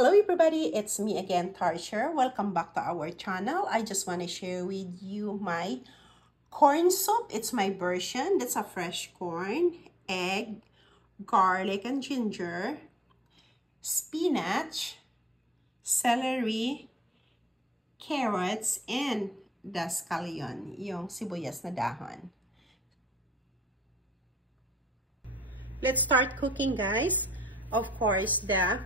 Hello everybody, it's me again, Tarsher. Welcome back to our channel. I just want to share with you my corn soup. It's my version. That's a fresh corn, egg, garlic and ginger, spinach, celery, carrots, and the scallion, yung sibuyas na dahon. Let's start cooking, guys. Of course, the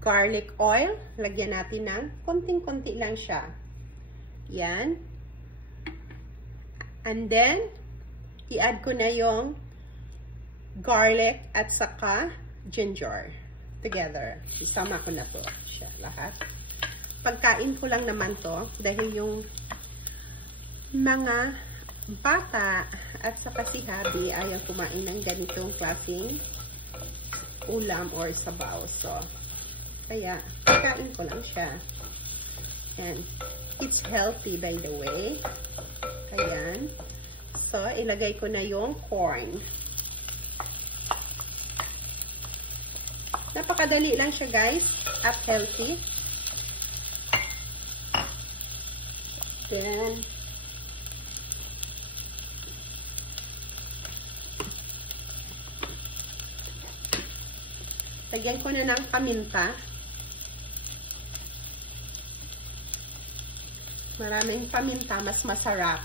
garlic oil, lagyan natin ng konting-konti lang siya. Yan. And then, i-add ko na yung garlic at saka ginger together. Isama ko na to siya lahat. Pagkain ko lang naman to dahil yung mga bata at saka si Habi ayaw kumain ng ganitong klaseng ulam or sabaw. So, kaya, pagkain ko lang siya. And, it's healthy by the way. Ayan. So, ilagay ko na yung corn. Napakadali lang siya, guys. At healthy. Then, lagyan ko na ng paminta. Maraming paminta, mas masarap.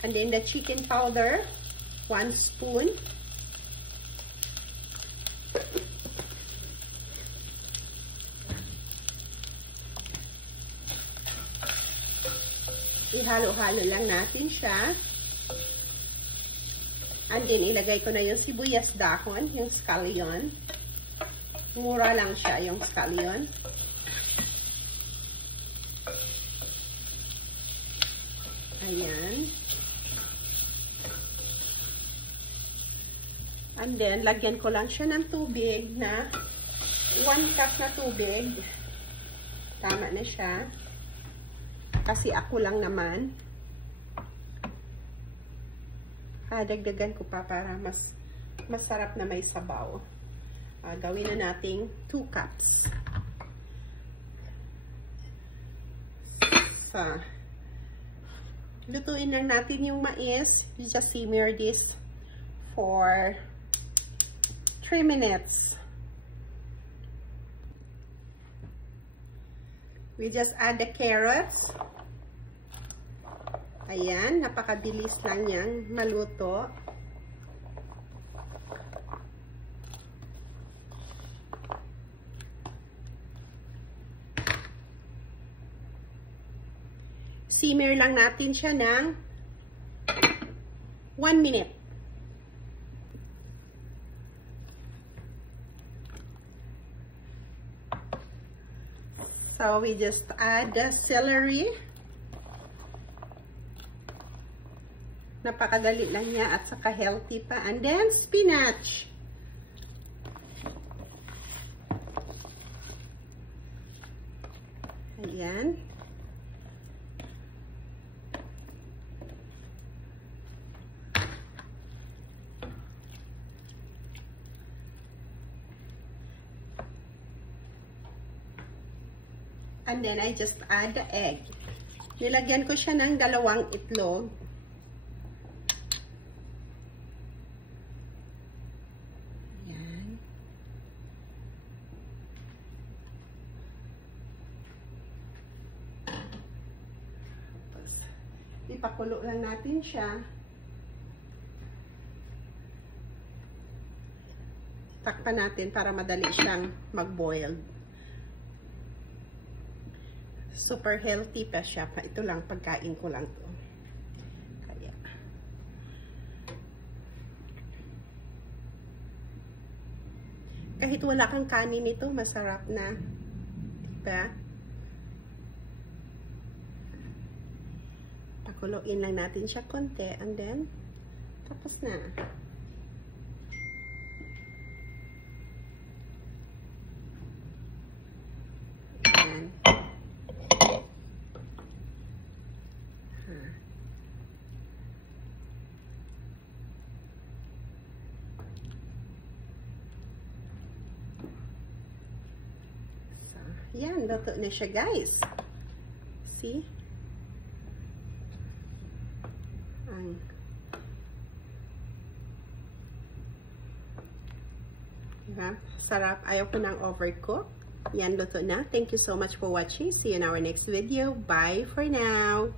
And then the chicken powder, 1 spoon. Ihalo-halo lang natin siya. And then, ilagay ko na yung sibuyas dahon, yung scallion. Mura lang siya, yung scallion. Ayan. And then, lagyan ko lang siya ng tubig na 1 cup na tubig. Tama na siya. Kasi ako lang naman. Dagdagan ko pa para mas masarap na may sabaw. Gawin na nating 2 cups. So, lutuin lang natin yung mais. You just simmer this for 3 minutes. We just add the carrots. Ayan, napakabilis lang yan maluto. Simmer lang natin siya ng 1 minute. So, we just add the celery. Napakadali lang niya at saka healthy pa. And then, spinach. Ayan. And then, I just add the egg. Nilagyan ko siya ng 2 itlog. Ipakulo lang natin siya. Takpan natin para madali siyang mag-boiled. Super healthy pa siya. Ito lang, pagkain ko lang to. Kaya. Kahit wala kang kanin ito, masarap na. Diba? Pakuluin lang natin siya konti and then tapos na. Ayan. Yan, luto na siya, guys. See? Diba? Sarap. Ayaw ko ng overcook. Yan, luto na. Thank you so much for watching. See you in our next video. Bye for now.